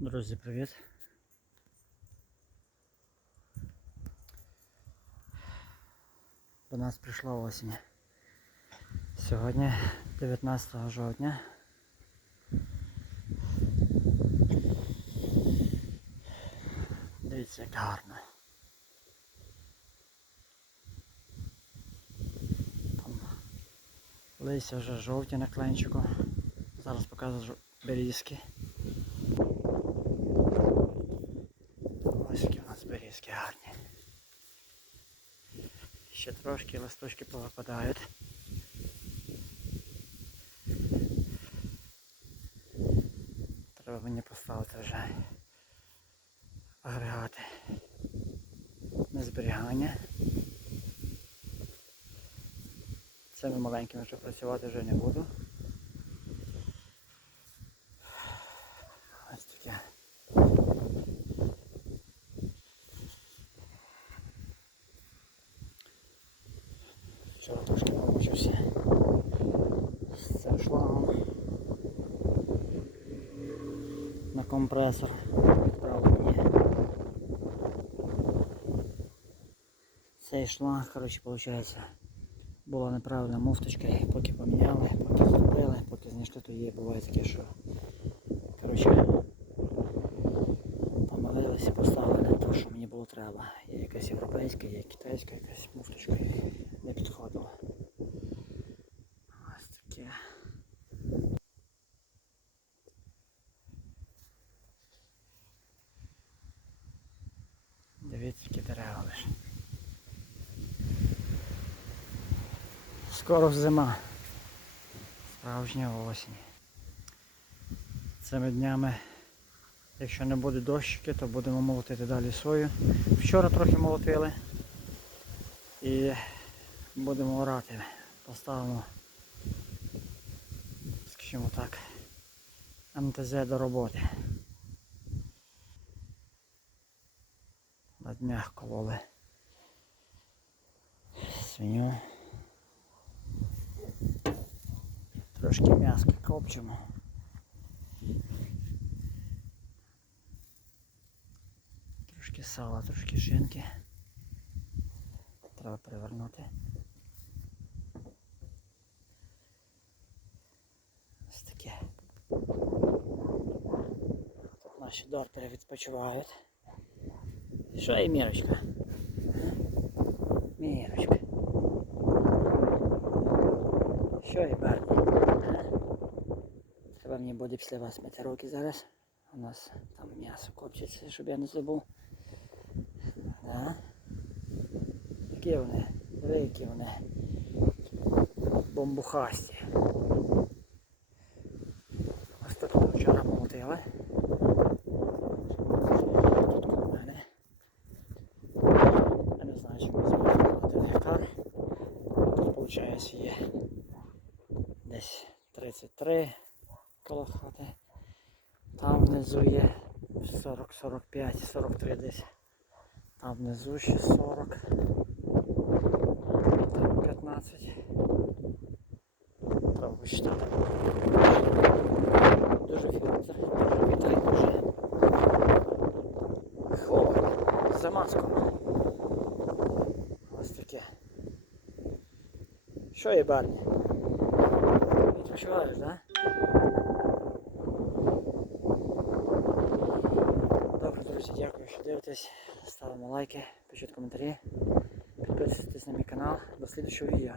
Друзі, привіт! До нас прийшла осінь. Сьогодні 19 жовтня. Дивіться, як гарно. Там листя вже жовті на кленчику. Зараз покажу жо- берізки. Ось які у гарні. Ще трошки листочки повипадають. Треба мені поставити вже агрегати на зберігання. Цими маленькими вже працювати вже не буду. Ось таке. Вчора трошки помучився з цим шлагом на компресор відправив мені. Цей шланг, коротше, виходить, була неправильна муфточка, поки поміняли, поки зробили, поки знайшли, то є буває таке, що коротше, помилилися, поставили те, що мені було треба. Є якась європейська, є китайська якась муфточка не підходила. Ось таке. Дивіться, які. Скоро зима. Справжня осінь. Цими днями, якщо не буде дощики, то будемо молотити далі сою. Вчора трохи молотили. І будемо орати. Поставимо, скажімо так, МТЗ до роботи. На днях кололи свиню. Трошки м'яска копчимо. Трошки сала, трошки шинки. Треба перевернути. Ось таке. Тут наші дортери відпочивають. Що і мірочка? Мірочка. Що і Барні? Треба мені буде після вас мити руки зараз. У нас там м'ясо копчиться, щоб я не забув. Да? Які вони? Диви, які вони бомбухасті. Ось тут вчора молотили. Тут коло мене. Я не знаю, чи ми зможемо молотити гектар. Тут виходить є десь 33 коло хати. Там внизу є 40, 45, 43 десь. Там внизу ще 40. І там 15. Треба вичитати. Дуже філтр, дуже вітер, дуже холодно скоро. Ось таке. Що є барні? Відпочиваєш, так? Добре, друзі, дякую, що дивитесь. Ставимо лайки, пишіть коментарі, підписуйтесь на мій канал. До слідчого відео.